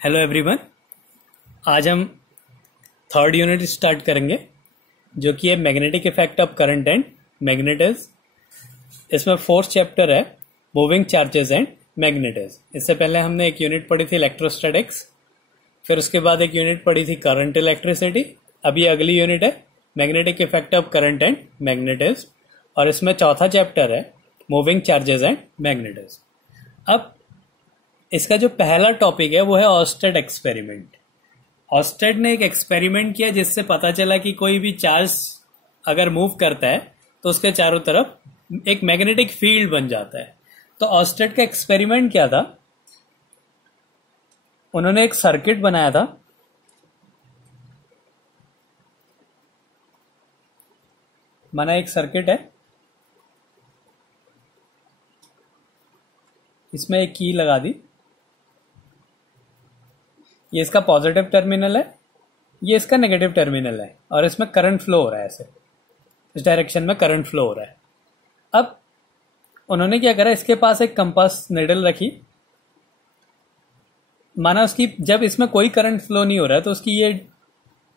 Hello everyone. आज हम third unit start करेंगे जो कि है magnetic effect of current and magnetism. इसमें फोर्थ चैप्टर है मूविंग चार्जेस एंड मैग्नेटिज्म। इससे पहले हमने एक यूनिट पढ़ी थी इलेक्ट्रोस्टैटिक्स, फिर उसके बाद एक यूनिट पढ़ी थी करंट इलेक्ट्रिसिटी। अभी अगली यूनिट है magnetic effect of current and magnetism, और इसमें चौथा चैप्टर है मूविंग चार्जेस एंड मैग्नेटिज्म। अब इसका जो पहला टॉपिक है वो है ऑर्स्टेड एक्सपेरिमेंट। ऑर्स्टेड ने एक एक्सपेरिमेंट किया जिससे पता चला कि कोई भी चार्ज अगर मूव करता है तो उसके चारों तरफ एक मैग्नेटिक फील्ड बन जाता है। तो ऑर्स्टेड का एक्सपेरिमेंट क्या था, उन्होंने एक सर्किट बनाया था। माना एक सर्किट है, इसमें एक की लगा दी, ये इसका पॉजिटिव टर्मिनल है, ये इसका नेगेटिव टर्मिनल है, और इसमें करंट फ्लो हो रहा है। ऐसे इस डायरेक्शन में करंट फ्लो हो रहा है। अब उन्होंने क्या करा, इसके पास एक कंपास निडल रखी। माना उसकी जब इसमें कोई करंट फ्लो नहीं हो रहा है तो उसकी ये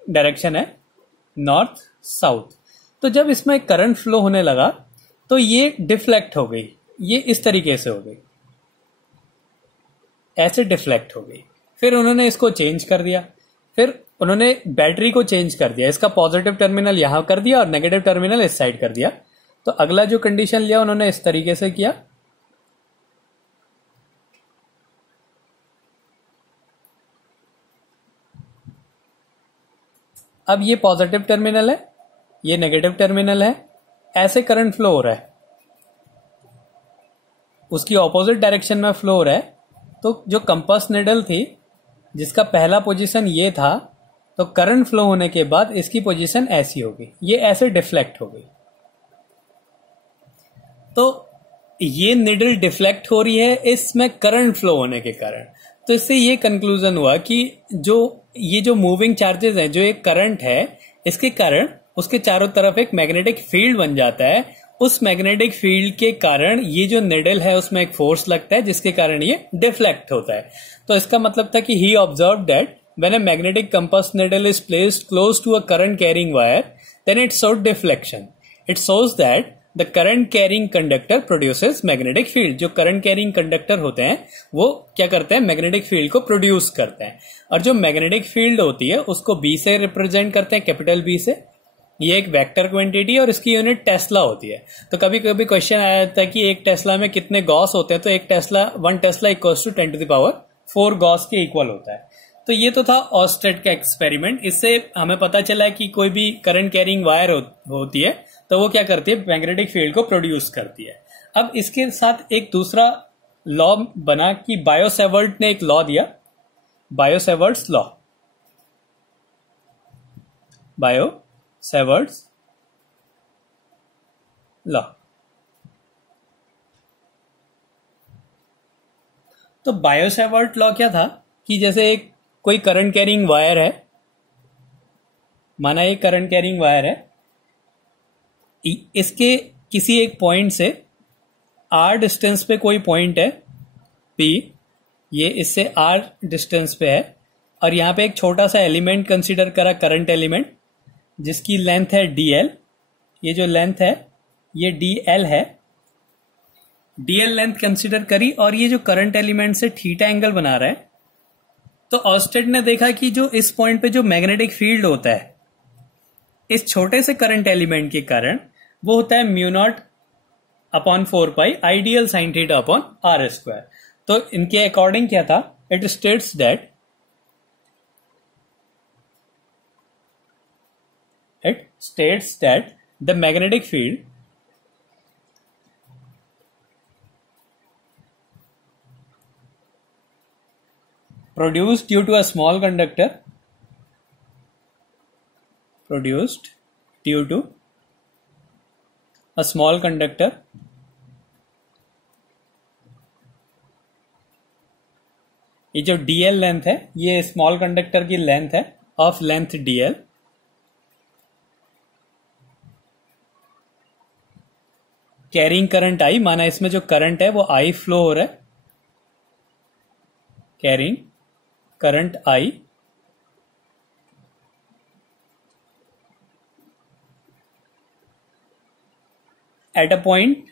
डायरेक्शन है नॉर्थ साउथ। तो जब इसमें करंट फ्लो होने लगा तो ये डिफ्लेक्ट हो गई, ये इस तरीके से हो गई, ऐसे डिफ्लेक्ट हो गई। फिर उन्होंने इसको चेंज कर दिया, फिर उन्होंने बैटरी को चेंज कर दिया, इसका पॉजिटिव टर्मिनल यहां कर दिया और नेगेटिव टर्मिनल इस साइड कर दिया। तो अगला जो कंडीशन लिया उन्होंने इस तरीके से किया। अब ये पॉजिटिव टर्मिनल है, ये नेगेटिव टर्मिनल है, ऐसे करंट फ्लो हो रहा है, उसकी ऑपोजिट डायरेक्शन में फ्लो हो रहा है। तो जो कंपास निडल थी जिसका पहला पोजीशन ये था, तो करंट फ्लो होने के बाद इसकी पोजीशन ऐसी हो गई, ये ऐसे डिफ्लेक्ट हो गई। तो ये निडल डिफ्लेक्ट हो रही है इसमें करंट फ्लो होने के कारण। तो इससे ये कंक्लूजन हुआ कि ये जो मूविंग चार्जेस हैं, जो एक करंट है, इसके कारण उसके चारों तरफ एक मैग्नेटिक फील्ड बन जाता है। उस मैग्नेटिक फील्ड के कारण ये जो निडल है उसमें एक फोर्स लगता है जिसके कारण ये डिफ्लेक्ट होता है। तो इसका मतलब था कि he observed that when a magnetic compass needle is placed close to a current carrying wire then it shows deflection. It shows that the current carrying conductor produces magnetic field. जो current carrying conductor होते हैं वो क्या करते हैं, magnetic field को produce करते हैं। और जो मैग्नेटिक फील्ड होती है उसको बी से रिप्रेजेंट करते हैं, कैपिटल बी से। ये एक वेक्टर क्वांटिटी और इसकी यूनिट टेस्ला होती है। तो कभी कभी क्वेश्चन आया था कि एक टेस्ला में कितने गॉस होते हैं, तो one tesla equals to 10⁴ gauss के इक्वल होता है। तो ये तो था ऑर्स्टेड का एक्सपेरिमेंट। इससे हमें पता चला कि कोई भी करंट कैरिंग वायर होती है तो वो क्या करती है, मैग्नेटिक फील्ड को प्रोड्यूस करती है। अब इसके साथ एक दूसरा लॉ बना कि बायो-सेवर्ट ने एक लॉ दिया, बायो-सेवर्ट्स लॉ। Bio-Savart's law. तो बायो-सेवर्ट लॉ क्या था कि जैसे एक कोई करंट कैरिंग वायर है, माना ये करंट कैरिंग वायर है, इसके किसी एक पॉइंट से r डिस्टेंस पे कोई पॉइंट है P, ये इससे r डिस्टेंस पे है, और यहां पे एक छोटा सा एलिमेंट कंसीडर करा, करंट एलिमेंट, जिसकी लेंथ है dl। ये जो लेंथ है ये dl है, dl लेंथ कंसीडर करी, और ये जो करंट एलिमेंट से थीटा एंगल बना रहा है। तो ऑर्स्टेड ने देखा कि जो इस पॉइंट पे जो मैग्नेटिक फील्ड होता है इस छोटे से करंट एलिमेंट के कारण वो होता है μ0/4 I dl sine theta upon r square. तो इनके अकॉर्डिंग क्या था, it states that the magnetic field produced due to a small conductor, produced due to a small conductor ये जो dl लेंथ है, ये स्मॉल कंडक्टर की लेंथ है, of length dl, carrying current I, माना इसमें जो करंट है वो I फ्लो हो रहा है, carrying current I at a point,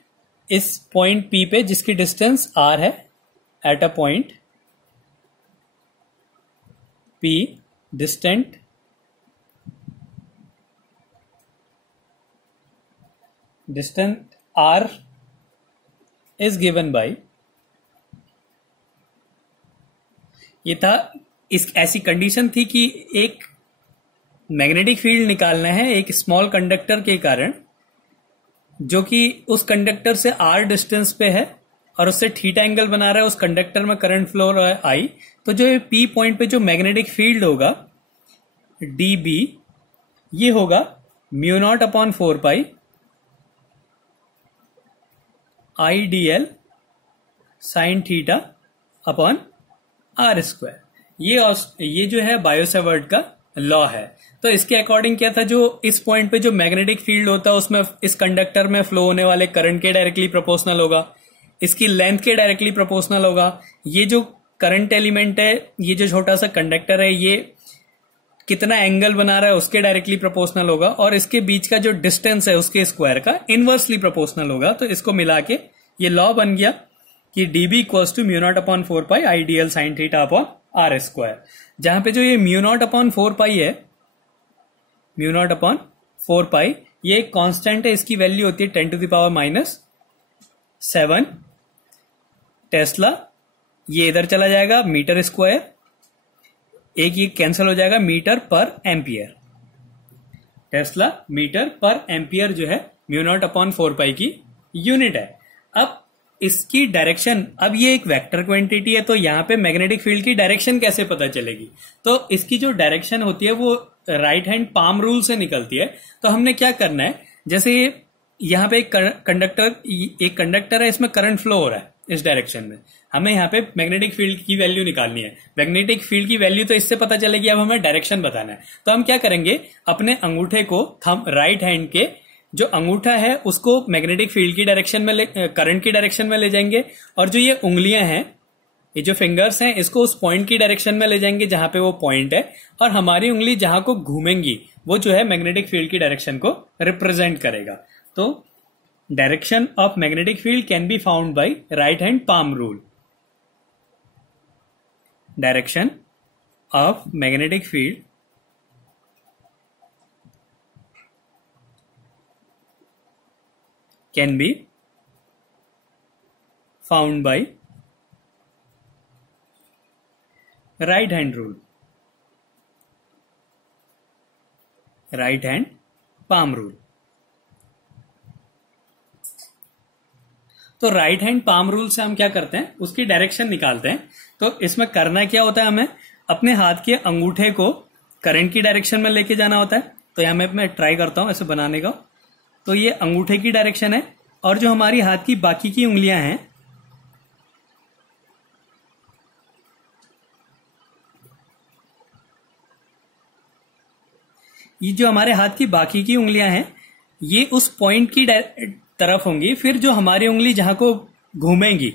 इस पॉइंट P पे जिसकी डिस्टेंस R है, at a point P distant R is given by, ये था, इस ऐसी कंडीशन थी कि एक मैग्नेटिक फील्ड निकालना है एक स्मॉल कंडक्टर के कारण, जो कि उस कंडक्टर से R डिस्टेंस पे है और उससे थीटा एंगल बना रहा है, उस कंडक्टर में करंट फ्लो हो रहा है I। तो जो P पॉइंट पे जो मैग्नेटिक फील्ड होगा dB, ये होगा mu naught upon 4 pi IDL sine theta upon R square. ये जो है बायो-सेवर्ट का लॉ है। तो इसके अकॉर्डिंग क्या था, जो इस पॉइंट पे जो मैग्नेटिक फील्ड होता है उसमें इस कंडक्टर में फ्लो होने वाले करंट के डायरेक्टली प्रोपोर्शनल होगा, इसकी लेंथ के डायरेक्टली प्रोपोर्शनल होगा। ये जो करंट एलिमेंट है, ये जो छोटा सा कंडक्टर है, ये कितना एंगल बना रहा है उसके डायरेक्टली प्रोपोर्शनल होगा, और इसके बीच का जो डिस्टेंस है उसके स्क्वायर का इनवर्सली प्रोपोर्शनल होगा। तो इसको मिला के ये लॉ बन गया कि dB equals to mu naught upon 4 pi IDL sine theta upon R square. जहां पे जो ये म्यू नॉट अपॉन 4 पाई है, म्यू नॉट अपॉन 4 पाई, ये एक कांस्टेंट है, इसकी वैल्यू होती है 10 टू द पावर -7 टेस्ला। ये इधर चला जाएगा मीटर स्क्वायर, एक ये कैंसिल हो जाएगा, मीटर पर एम्पियर। टेस्ला मीटर पर एम्पियर जो है म्यू नॉट अपॉन 4 पाई की यूनिट है। अब इसकी डायरेक्शन, अब ये एक वेक्टर क्वांटिटी है, तो यहां पे मैग्नेटिक फील्ड की डायरेक्शन कैसे पता चलेगी? तो इसकी जो डायरेक्शन होती है वो राइट हैंड पाम रूल से निकलती है। तो हमने क्या करना है, जैसे यहाँ पे एक कंडक्टर है, इसमें करंट फ्लो हो रहा है इस डायरेक्शन में, हमें यहाँ पे मैग्नेटिक फील्ड की वैल्यू निकालनी है। मैग्नेटिक फील्ड की वैल्यू तो इससे पता चलेगी, अब हमें डायरेक्शन बताना है। तो हम क्या करेंगे, अपने अंगूठे को थंब राइट हैंड के जो अंगूठा है उसको मैग्नेटिक फील्ड की डायरेक्शन में करंट की डायरेक्शन में ले जाएंगे, और जो ये उंगलियां हैं, ये जो फिंगर्स हैं, इसको उस पॉइंट की डायरेक्शन में ले जाएंगे जहां पे वो पॉइंट है, और हमारी उंगली जहां को घूमेंगी वो जो है मैग्नेटिक फील्ड की डायरेक्शन को रिप्रेजेंट करेगा। तो direction of magnetic field can be found by right hand palm rule. Direction of magnetic field can be found by right hand rule, right hand palm rule। तो right hand palm rule से हम क्या करते हैं, उसकी direction निकालते हैं। तो इसमें करना क्या होता है, हमें अपने हाथ के अंगूठे को करंट की डायरेक्शन में लेके जाना होता है। तो यहां मैं ट्राई करता हूं ऐसे बनाने का। तो ये अंगूठे की डायरेक्शन है, और जो हमारी हाथ की बाकी की उंगलियां हैं, ये जो हमारे हाथ की बाकी की उंगलियां हैं, ये उस पॉइंट की तरफ होंगी। फिर जो हमारी उंगली जहां को घूमेंगी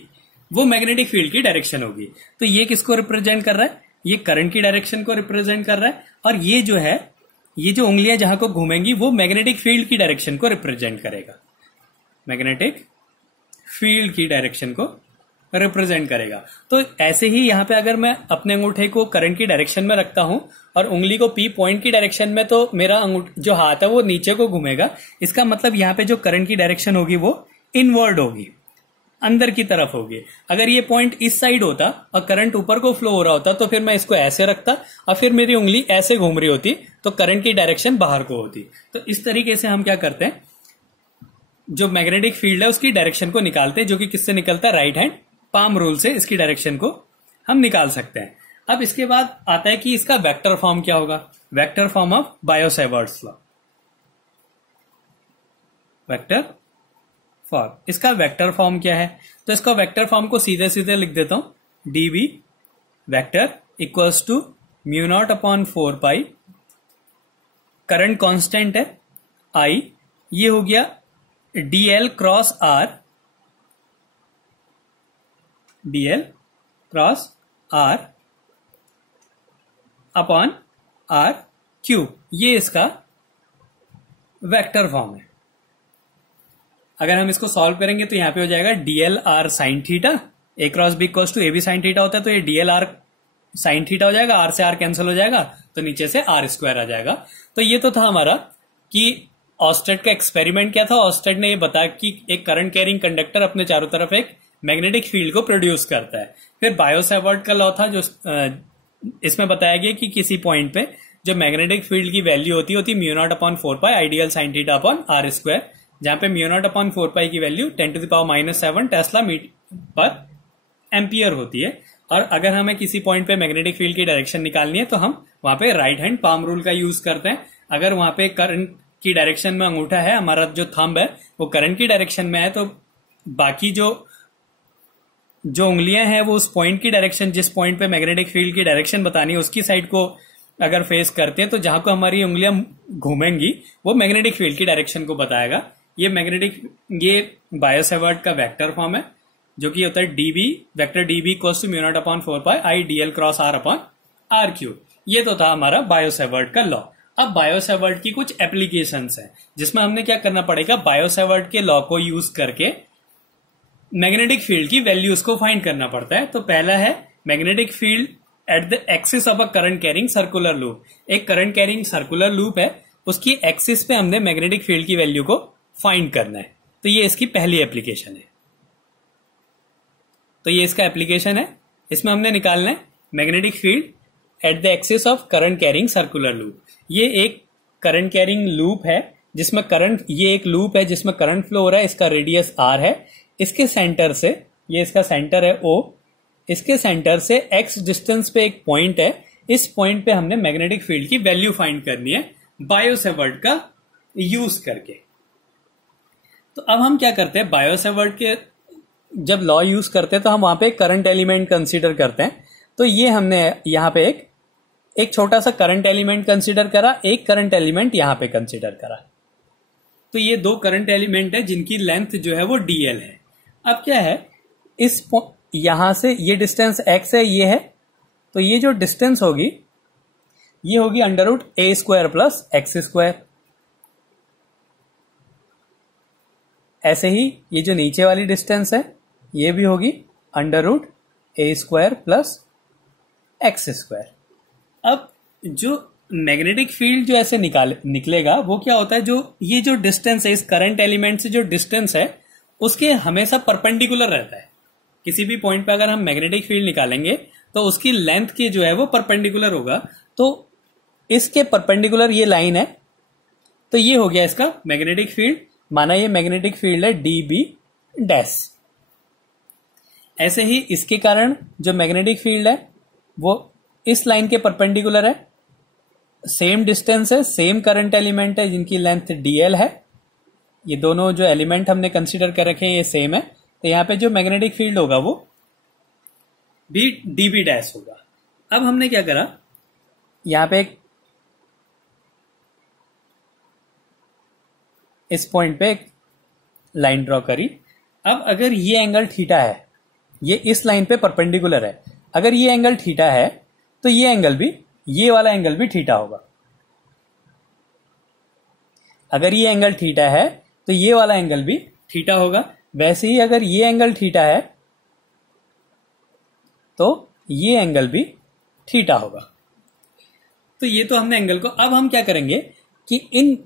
वो मैग्नेटिक फील्ड की डायरेक्शन होगी। तो ये किसको रिप्रेजेंट कर रहा है, ये करंट की डायरेक्शन को रिप्रेजेंट कर रहा है, और ये जो है, ये जो उंगलियां जहां को घूमेंगी वो मैग्नेटिक फील्ड की डायरेक्शन को रिप्रेजेंट करेगा, मैग्नेटिक फील्ड की डायरेक्शन को रिप्रेजेंट करेगा। तो ऐसे ही यहां पे अगर मैं अपने अंगूठे को करंट की डायरेक्शन में रखता हूं और उंगली को P पॉइंट की डायरेक्शन में, तो मेरा जो हाथ है वो नीचे को घूमेगा। इसका मतलब यहां पे जो करंट की डायरेक्शन होगी वो इनवर्ड होगी, अंदर की तरफ होगी। अगर ये पॉइंट इस साइड होता और करंट ऊपर को फ्लो हो रहा होता, तो फिर मैं इसको ऐसे रखता और फिर मेरी उंगली ऐसे घूम रही होती, तो करंट की डायरेक्शन बाहर को होती। तो इस तरीके से हम क्या करते हैं, जो मैग्नेटिक फील्ड है उसकी डायरेक्शन को निकालते हैं, जो कि किससे निकलता है, राइट हैंड पाम रूल से इसकी डायरेक्शन को हम निकाल सकते हैं। अब इसके बाद आता है कि इसका वेक्टर फॉर्म क्या होगा, vector form of bio-Savart's law. Vector form, इसका वेक्टर फॉर्म क्या है, तो इसका वेक्टर फॉर्म को सीधे सीधे लिख देता हूं, dB vector equals to mu naught upon 4 pi, current constant है I, ये हो गया dl cross R, dl cross R upon R cube, ये इसका वेक्टर फॉर्म है। अगर हम इसको सॉल्व करेंगे तो यहां पे हो जाएगा DL R sine theta, A cross B equals to A B sine theta होता है, तो ये डीएल आर साइन थीटा हो जाएगा, आर से आर कैंसिल हो जाएगा, तो नीचे से आर स्क्वायर आ जाएगा। तो ये तो था हमारा कि ऑस्टेड का एक्सपेरिमेंट क्या था। ऑस्टेड ने ये बताया कि एक करंट कैरिंग कंडक्टर अपने चारों तरफ एक मैग्नेटिक फील्ड को प्रोड्यूस करता है। फिर बायो-सैवर्ट का लॉ था जो इसमें बताया गया कि किसी पॉइंट पे जो मैग्नेटिक फील्ड की वैल्यू होती mu naught upon 4 pi ideal sine theta upon R square, जहां पे म्यू नॉट अपॉन 4 पाई की वैल्यू 10⁻⁻7 टेस्ला पर एम्पियर होती है। और अगर हमें किसी पॉइंट पे मैग्नेटिक फील्ड की डायरेक्शन निकालनी है तो हम वहां पे राइट हैंड पाम रूल का यूज करते हैं। अगर वहां पे करंट की डायरेक्शन में अंगूठा है, हमारा जो थंब है वो करंट की डायरेक्शन में है, तो बाकी जो उंगलियां हैं वो उस पॉइंट की डायरेक्शन, जिस पॉइंट पे मैग्नेटिक फील्ड की डायरेक्शन बतानी है उसकी साइड को अगर फेस करते हैं, तो जहां को हमारी उंगलियां घूमेंगी वो मैग्नेटिक फील्ड की डायरेक्शन को बताएगा। ये बायो-सैवर्ट का वेक्टर फॉर्म है जो कि होता है dB, vector dB equals to mu naught upon 4 pi I DL cross R upon R cube. ये तो था हमारा बायो-सैवर्ट का लॉ। अब बायो-सैवर्ट की कुछ एप्लीकेशंस हैं जिसमें हमने क्या करना पड़ेगा, बायो-सैवर्ट के लॉ को यूज करके मैग्नेटिक फील्ड की वैल्यूज को फाइंड करना पड़ता है। तो पहला है magnetic field at the axis of a current carrying circular loop. एक करंट कैरिंग सर्कुलर लूप है, उसकी एक्सिस पे हमने मैग्नेटिक फील्ड की वैल्यू को फाइंड करना है। तो ये इसकी पहली एप्लीकेशन है। तो ये इसका एप्लीकेशन है, इसमें हमने निकालना है magnetic field at the axis of current carrying circular loop. ये एक करंट कैरिंग लूप है जिसमें ये एक लूप है जिसमें करंट फ्लो हो रहा है। इसका रेडियस आर है। इसके सेंटर से, ये इसका सेंटर है ओ, इसके सेंटर से एक्स डिस्टेंस पे एक पॉइंट है। इस पॉइंट पे हमने मैग्नेटिक फील्ड की वैल्यू फाइंड करनी है बायो-सैवर्ट का यूज करके। तो अब हम क्या करते हैं, बायो-सैवर्ट के जब लॉ यूज करते हैं तो हम वहां पे करंट एलिमेंट कंसीडर करते हैं। तो ये हमने यहां पे एक छोटा सा करंट एलिमेंट कंसीडर करा, एक करंट एलिमेंट यहां पे कंसीडर करा। तो ये दो करंट एलिमेंट है जिनकी लेंथ जो है वो डीएल है। अब क्या है, यहां से ये डिस्टेंस एक्स है, ये है, तो ये जो डिस्टेंस होगी ये होगी √a² प्लस x²। ऐसे ही ये जो नीचे वाली डिस्टेंस है ये भी होगी √a² प्लस x²। अब जो मैग्नेटिक फील्ड जो ऐसे निकलेगा वो क्या होता है, जो ये जो डिस्टेंस है इस करंट एलिमेंट से जो डिस्टेंस है उसके हमेशा परपेंडिकुलर रहता है। किसी भी पॉइंट पे अगर हम मैग्नेटिक फील्ड निकालेंगे तो उसकी लेंथ के जो है वो परपेंडिकुलर होगा। तो इसके परपेंडिकुलर ये लाइन है, तो ये हो गया इसका मैग्नेटिक फील्ड। माना ये मैग्नेटिक फील्ड है dB डैश। ऐसे ही इसके कारण जो मैग्नेटिक फील्ड है वो इस लाइन के परपेंडिकुलर है, सेम डिस्टेंस है, सेम करंट एलिमेंट है जिनकी लेंथ dl है। ये दोनों जो एलिमेंट हमने कंसीडर कर रखे हैं ये सेम है, तो यहां पे जो मैग्नेटिक फील्ड होगा वो भी dB डैश होगा। अब हमने क्या करा, यहां पे इस पॉइंट पे एक लाइन ड्रॉ करी। अब अगर ये एंगल थीटा है, ये इस लाइन पे परपेंडिकुलर है, अगर ये एंगल थीटा है तो ये एंगल भी, ये वाला एंगल भी थीटा होगा। अगर ये एंगल थीटा है तो ये वाला एंगल भी थीटा होगा। वैसे ही अगर ये एंगल थीटा है तो ये एंगल भी थीटा होगा। तो ये तो हमने एंगल को, अब हम क्या करेंगे कि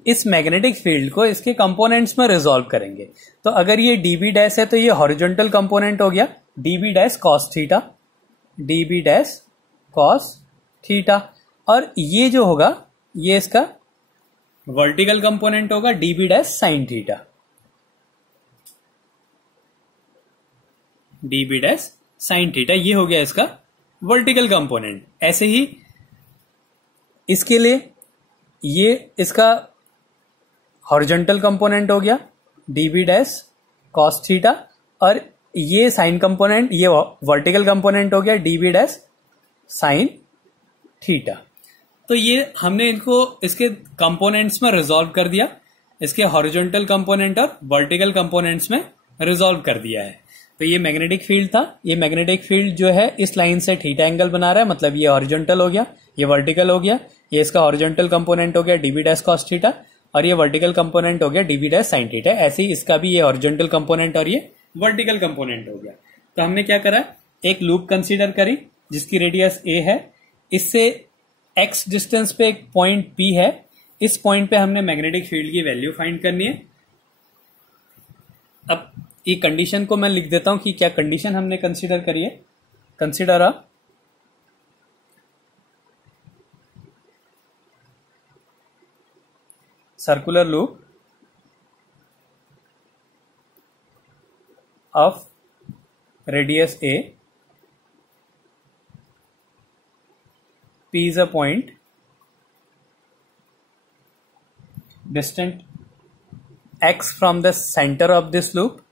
इस मैग्नेटिक फील्ड को इसके कंपोनेंट्स में रिजॉल्व करेंगे। तो अगर ये dB डैश है तो ये हॉरिजॉन्टल कंपोनेंट हो गया dB dash cos theta, dB dash cos theta. और ये जो होगा ये इसका वर्टिकल कंपोनेंट होगा dB dash sin theta, dB dash sin theta. ये हो गया इसका वर्टिकल कंपोनेंट। ऐसे ही इसके लिए ये इसका हॉरिजॉन्टल कंपोनेंट हो गया dB डैश cos थीटा, और ये साइन कंपोनेंट, ये वर्टिकल कंपोनेंट हो गया dB डैश sin थीटा। तो ये हमने इनको इसके कंपोनेंट्स में रिजॉल्व कर दिया, इसके हॉरिजॉन्टल कंपोनेंट और वर्टिकल कंपोनेंट्स में रिजॉल्व कर दिया है। तो ये मैग्नेटिक फील्ड था। ये मैग्नेटिक फील्ड जो है इस लाइन से थीटा एंगल बना रहा है, मतलब ये हॉरिजॉन्टल हो गया, ये वर्टिकल हो गया, ये इसका हॉरिजॉन्टल कंपोनेंट हो गया डीबी डैश कॉस थीटा, और ये वर्टिकल कंपोनेंट हो गया डीबी डैश साइन थीटा। ऐसे ही इसका भी ये हॉरिजॉन्टल कंपोनेंट और ये वर्टिकल कंपोनेंट हो गया। तो हमने क्या करा, एक लूप कंसीडर करी जिसकी रेडियस ए है, इससे एक्स डिस्टेंस पे एक पॉइंट पी है, इस पॉइंट पे हमने मैग्नेटिक फील्ड की वैल्यू फाइंड करनी है। अब ये कंडीशन को मैं लिख देता हूं कि क्या कंडीशन हमने कंसीडर करी है। Consider a circular loop of radius A, P is a point distant x from the center of this loop,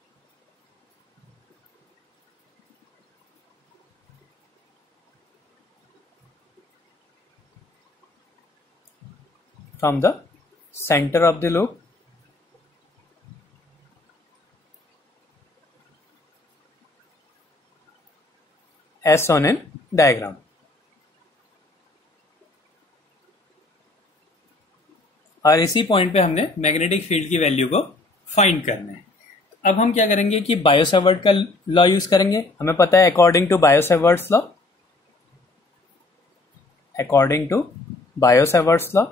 from the center of the loop as shown in diagram. और इसी point पे हमने magnetic field की value को find करना है। अब हम क्या करेंगे कि बायो-सैवर्ट का लॉ यूज करेंगे। हमें पता है according to Biot Savart's law, according to Biot Savart's law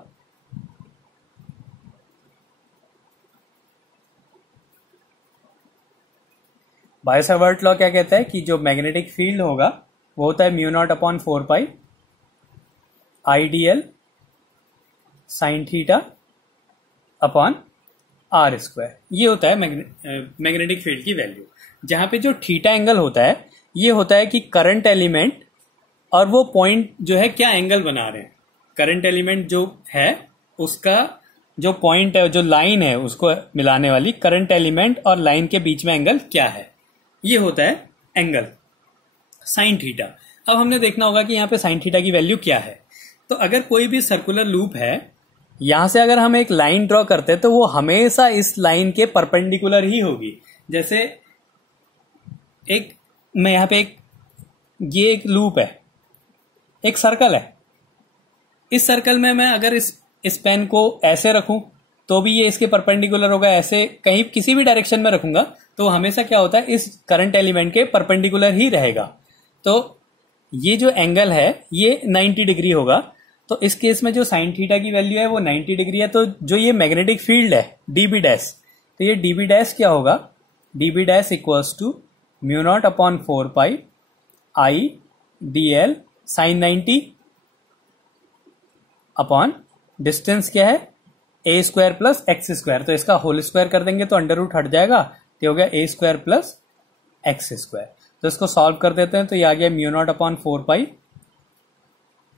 Biot Savart law क्या कहता है कि जो मैग्नेटिक फील्ड होगा वो होता है mu naught upon 4 pi I D L sine theta upon R square. ये होता है मैग्नेटिक फील्ड की वैल्यू। जहां पे जो थीटा एंगल होता है ये होता है कि करंट एलिमेंट और वो पॉइंट जो है क्या एंगल बना रहे हैं। करंट एलिमेंट जो है उसका जो पॉइंट है, जो लाइन है, उसको मिलाने वाली करंट एलिमेंट और लाइन के बीच में एंगल क्या है, ये होता है एंगल साइन थीटा। अब हमने देखना होगा कि यहाँ पे साइन थीटा की वैल्यू क्या है। तो अगर कोई भी सर्कुलर लूप है, यहां से अगर हम एक लाइन ड्रॉ करते हैं तो वो हमेशा इस लाइन के परपेंडिकुलर ही होगी। जैसे मैं यहां पे ये एक लूप है, एक सर्कल है। इस सर्कल में मैं अगर इस पेन को ऐसे रखूं तो भी ये इसके परपेंडिकुलर होगा, ऐसे कहीं किसी भी डायरेक्शन में रखूंगा तो हमेशा क्या होता है, इस करंट एलिमेंट के परपेंडिकुलर ही रहेगा। तो ये जो एंगल है ये 90 डिग्री होगा। तो इस केस में जो साइन थीटा की वैल्यू है वो 90 डिग्री है। तो जो ये मैग्नेटिक फील्ड है डीबी डैश, तो ये डीबी डैश क्या होगा, dB dash equals to mu naught upon 4 pi I D L sine 90 upon distance क्या है A square plus X square. तो इसका होल स्क्वायर कर देंगे तो अंडर रूट हट जाएगा, तो हो गया ए स्क्वायर प्लस एक्स स्क्वायर। तो इसको सॉल्व कर देते हैं तो ये आ गया mu naught upon 4 pi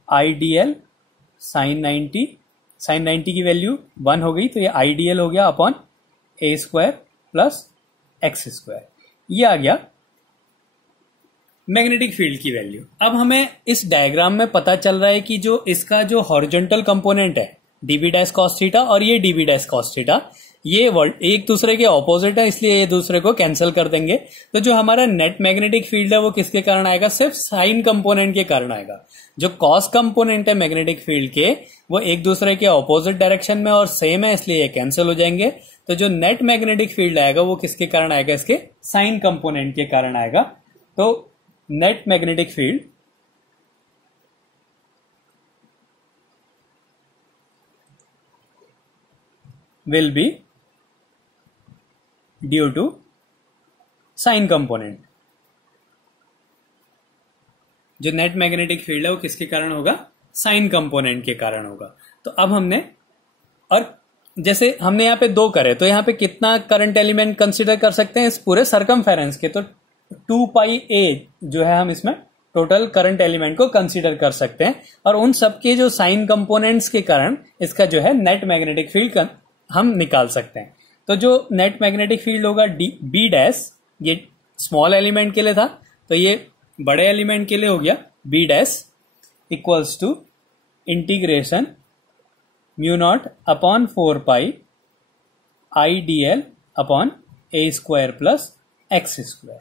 I D L sine 90 की वैल्यू 1 हो गई, तो ये आईडीएल हो गया upon A square plus X square. ये आ गया मैग्नेटिक फील्ड की वैल्यू। अब हमें इस डायग्राम में पता चल रहा है कि जो इसका जो हॉरिजॉन्टल कंपोनेंट है डीबी डैश कॉस थीटा और ये डीबी डैश कॉस थीटा, ये एक दूसरे के ऑपोजिट है, इसलिए ये दूसरे को कैंसिल कर देंगे। तो जो हमारा नेट मैग्नेटिक फील्ड है वो किसके कारण आएगा, सिर्फ साइन कंपोनेंट के कारण आएगा। जो कॉस कंपोनेंट है मैग्नेटिक फील्ड के वो एक दूसरे के ऑपोजिट डायरेक्शन में और सेम है, इसलिए ये कैंसिल हो जाएंगे। तो जो नेट मैग्नेटिक फील्ड आएगा वो किसके कारण आएगा, इसके साइन कंपोनेंट के कारण आएगा। तो net magnetic field will be due to sign component. जो नेट मैग्नेटिक फील्ड है वो किसके कारण होगा, साइन कंपोनेंट के कारण होगा। तो अब हमने, और जैसे हमने यहाँ पे 2 करे तो यहाँ पे कितना करंट एलिमेंट कंसीडर कर सकते हैं इस पूरे सरकमफेरेंस के, तो 2 पाई ए जो है हम इसमें टोटल करंट एलिमेंट को कंसीडर कर सकते हैं। और उन सबके जो साइन कंपोनेंट्स के कारण इसका जो है नेट मैग्नेटिक फील्ड हम निकाल सकते हैं। तो जो नेट मैग्नेटिक फील्ड होगा बी डैश, ये स्मॉल एलिमेंट के लिए था, तो ये बड़े एलिमेंट के लिए हो गया B dash equals to integration mu naught upon 4 pi I D L upon A square plus X square.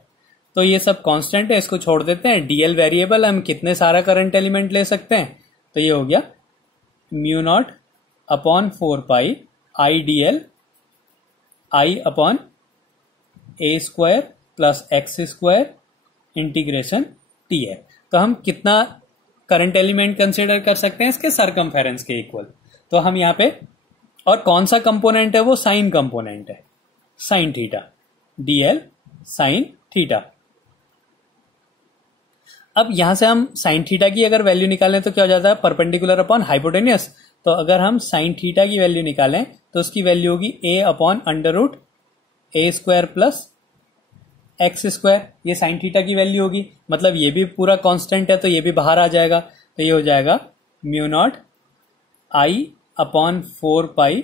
तो ये सब कांस्टेंट है, इसको छोड़ देते हैं। डीएल वेरिएबल, हम कितने सारा करंट एलिमेंट ले सकते हैं, तो ये हो गया mu naught upon 4 pi I D L I upon A square plus X square integration T है। तो हम कितना करंट एलिमेंट कंसिडर कर सकते हैं इसके सरकमफेरेंस के इक्वल। तो हम यहाँ पे, और कौन सा कंपोनेंट है वो साइन कंपोनेंट है, sine theta, DL sine theta. अब यहां से हम साइन थीटा की अगर वैल्यू निकालें तो क्या हो जाता है, परपेंडिकुलर अपॉन हाइपोटेन्यूस। तो अगर हम साइन थीटा की वैल्यू निकालें तो उसकी वैल्यू होगी A upon under root A square plus X square. ये साइन थीटा की वैल्यू होगी, मतलब ये भी पूरा कांस्टेंट है तो ये भी बाहर आ जाएगा। तो ये हो जाएगा mu not I upon 4 pi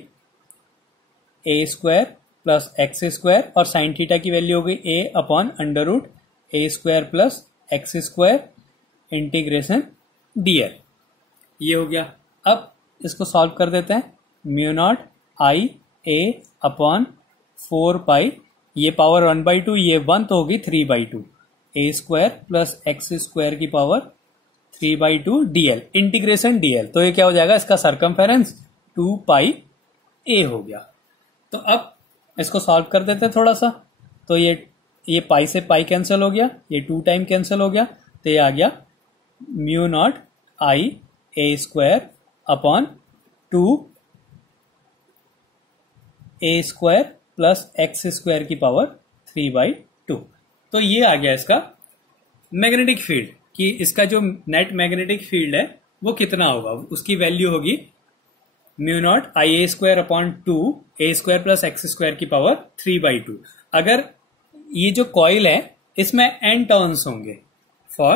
A square plus X square, और साइन थीटा की वैल्यू होगी A upon under root A square plus X square integration DL. ये हो गया। अब इसको सॉल्व कर देते हैं। Mu not I A upon 4 pi, ये पावर 1/2, ये 1 तो होगी 3/2 A square plus X square की पावर 3/2 डीएल इंटीग्रेशन डीएल। तो ये क्या हो जाएगा, इसका सरकमफेरेंस 2 पाई ए हो गया। तो अब इसको सॉल्व कर देते हैं थोड़ा सा। तो ये पाई से पाई कैंसिल हो गया, ये 2 टाइम कैंसिल हो गया, तो ये आ गया mu not I A square upon 2 A square plus X square की पावर 3/2। तो ये आ गया इसका मैग्नेटिक फील्ड, कि इसका जो नेट मैग्नेटिक फील्ड है वो कितना होगा, उसकी वैल्यू होगी mu not I A square upon 2 A square plus X square की पावर 3/2। अगर ये जो कॉइल है इसमें n टर्न्स होंगे, for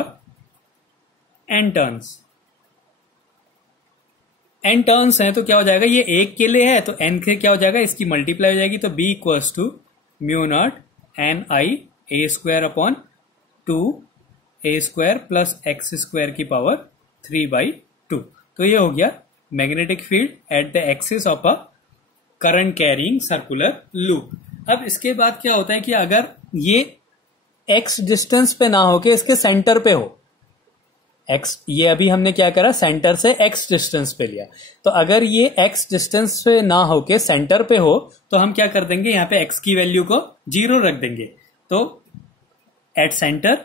n turns, n turns हैं तो क्या हो जाएगा, ये एक के लिए है तो n के क्या हो जाएगा, इसकी मल्टीप्लाई हो जाएगी। तो b equals to mu naught N I A square upon 2 A square plus X square की पावर 3/2। तो ये हो गया magnetic field at the axis of a current carrying circular loop. अब इसके बाद क्या होता है कि अगर ये x डिस्टेंस पे ना होके इसके सेंटर पे हो, x, ये अभी हमने क्या करा, सेंटर से x डिस्टेंस पे लिया। तो अगर ये x डिस्टेंस पे ना होके सेंटर पे हो तो हम क्या कर देंगे, यहां पे x की वैल्यू को 0 रख देंगे। तो at centre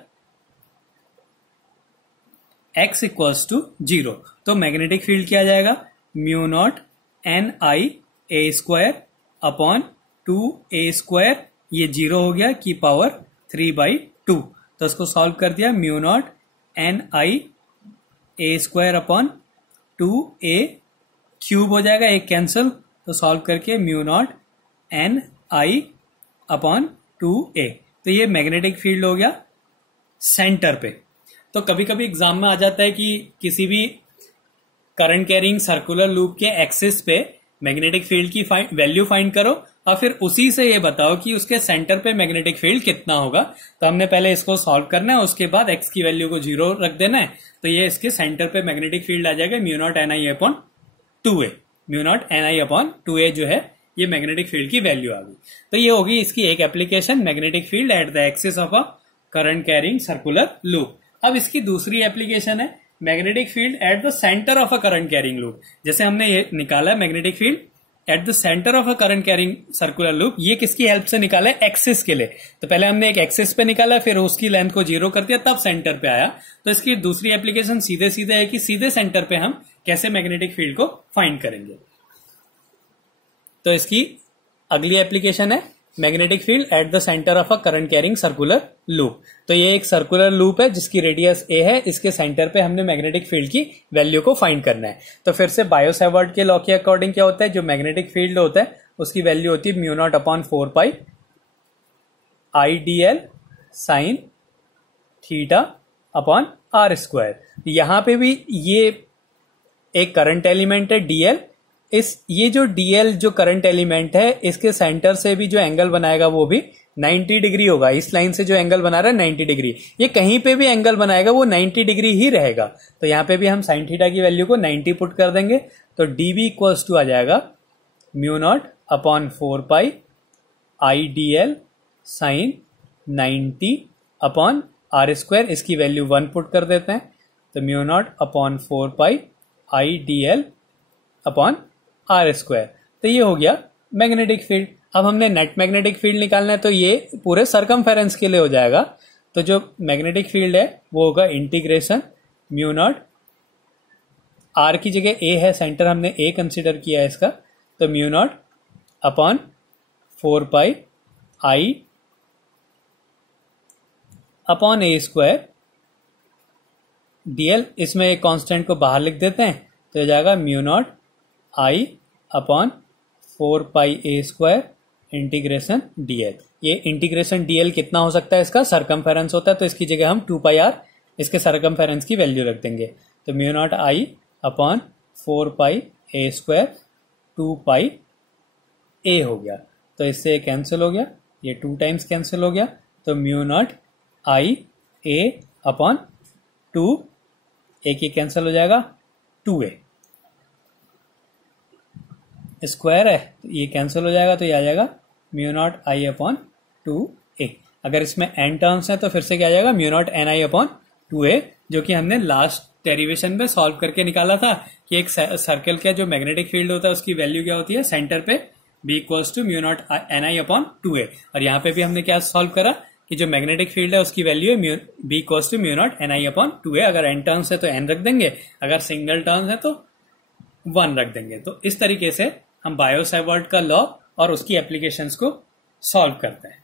x equals to 0। तो मैग्नेटिक फील्ड क्या आ जाएगा, mu naught N I A square upon 2 A square, ये 0 हो गया की पावर 3/2। तो इसको सॉल्व कर दिया, mu naught N I A square upon 2 A cube हो जाएगा, एक कैंसिल, तो सॉल्व करके mu naught N I upon 2 ए। तो ये मैग्नेटिक फील्ड हो गया सेंटर पे। तो कभी कभी एग्जाम में आ जाता है कि किसी भी करंट कैरिंग सर्कुलर लूप के एक्सिस पे मैग्नेटिक फील्ड की वैल्यू फाइंड करो और फिर उसी से ये बताओ कि उसके सेंटर पे मैग्नेटिक फील्ड कितना होगा। तो हमने पहले इसको सॉल्व करना है, उसके बाद x की वैल्यू को 0 रख देना है। तो ये इसके सेंटर पे मैग्नेटिक फील्ड आ जाएगा mu naught N I upon 2a। Mu naught N I upon 2a जो है ये मैग्नेटिक फील्ड की वैल्यू आ गई। तो ये होगी इसकी एक application, magnetic field at the axis of a current carrying circular loop. अब इसकी दूसरी एप्लीकेशन है magnetic field at the centre of a current carrying loop. जैसे हमने ये निकाला magnetic field at the centre of a current carrying circular loop, ये किसकी हेल्प से निकाला है, एक्सिस के लिए। तो पहले हमने एक एक्सिस पे निकाला, फिर उसकी लेंथ को 0 कर दिया, तब सेंटर पे आया। तो इसकी दूसरी एप्लीकेशन सीधे सीधे है कि सीधे सेंटर पे हम कैसे मैग्नेटिक फील्ड को फाइंड करेंगे। तो इसकी अगली एप्लीकेशन है magnetic field at the centre of a current carrying circular loop. तो ये एक सर्कुलर लूप है जिसकी रेडियस a है, इसके सेंटर पे हमने मैग्नेटिक फील्ड की वैल्यू को फाइंड करना है। तो फिर से बायो-सैवर्ट के लॉ के अकॉर्डिंग क्या होता है, जो मैग्नेटिक फील्ड होता है उसकी वैल्यू होती है mu naught upon 4 pi I D L sine theta upon R square. यहां पे भी ये एक करंट एलिमेंट है डीएल, ये जो डीएल जो करंट एलिमेंट है इसके सेंटर से भी जो एंगल बनाएगा वो भी 90 डिग्री होगा। इस लाइन से जो एंगल बना रहा है 90 डिग्री, ये कहीं पे भी एंगल बनाएगा वो 90 डिग्री ही रहेगा। तो यहां पे भी हम साइन थीटा की वैल्यू को 90 पुट कर देंगे। तो डीबी इक्वल्स टू आ जाएगा mu naught upon 4 pi I D L sine 90 upon R square, इसकी वैल्यू 1 पुट कर देते हैं, तो mu naught upon 4 pi I D L upon R square. तो ये हो गया मैग्नेटिक फील्ड। अब हमने नेट मैग्नेटिक फील्ड निकालना है, तो ये पूरे सरकमफेरेंस के लिए हो जाएगा। तो जो मैग्नेटिक फील्ड है वो होगा इंटीग्रेशन म्यू नॉट, आर की जगह ए है, सेंटर हमने ए कंसिडर किया है इसका, तो mu naught upon 4 pi I upon A square DL. इसमें एक कांस्टेंट को बाहर लिख देते हैं, तो हो जाएगा mu not I upon 4 pi A square integration DL. ये इंटीग्रेशन डीएल कितना हो सकता है, इसका सरकमफेरेंस होता है, तो इसकी जगह हम 2 पाई आर इसके सरकमफेरेंस की वैल्यू रख देंगे, तो mu not I upon 4 pi A square 2 पाई ए हो गया। तो इससे कैंसिल हो गया, ये 2 टाइम्स कैंसिल हो गया, तो mu not I A upon 2, एक ये कैंसिल हो जाएगा, 2a स्क्वायर है, तो ये कैंसिल हो जाएगा, तो ये आ जाएगा mu not I upon 2a। अगर इसमें n टर्म्स हैं तो फिर से क्या आ जाएगा, mu naught N I upon 2a, जो कि हमने लास्ट डेरिवेशन में सॉल्व करके निकाला था कि एक सर्कल का जो मैग्नेटिक फील्ड होता है उसकी वैल्यू क्या होती है, सेंटर पे b equals to mu naught N I upon 2a। और यहाँ पे भी हमने क्या सॉल्व करा कि जो मैग्नेटिक फील्ड है उसकी वैल्यू है b equals to mu naught N I upon 2a। अगर n टर्म्स है तो n रख देंगे, अगर सिंगल टर्म्स है तो 1 रख देंगे। तो इस तरीके से हम बायो-सैवर्ट का लॉ और उसकी एप्लीकेशंस को सॉल्व करते हैं।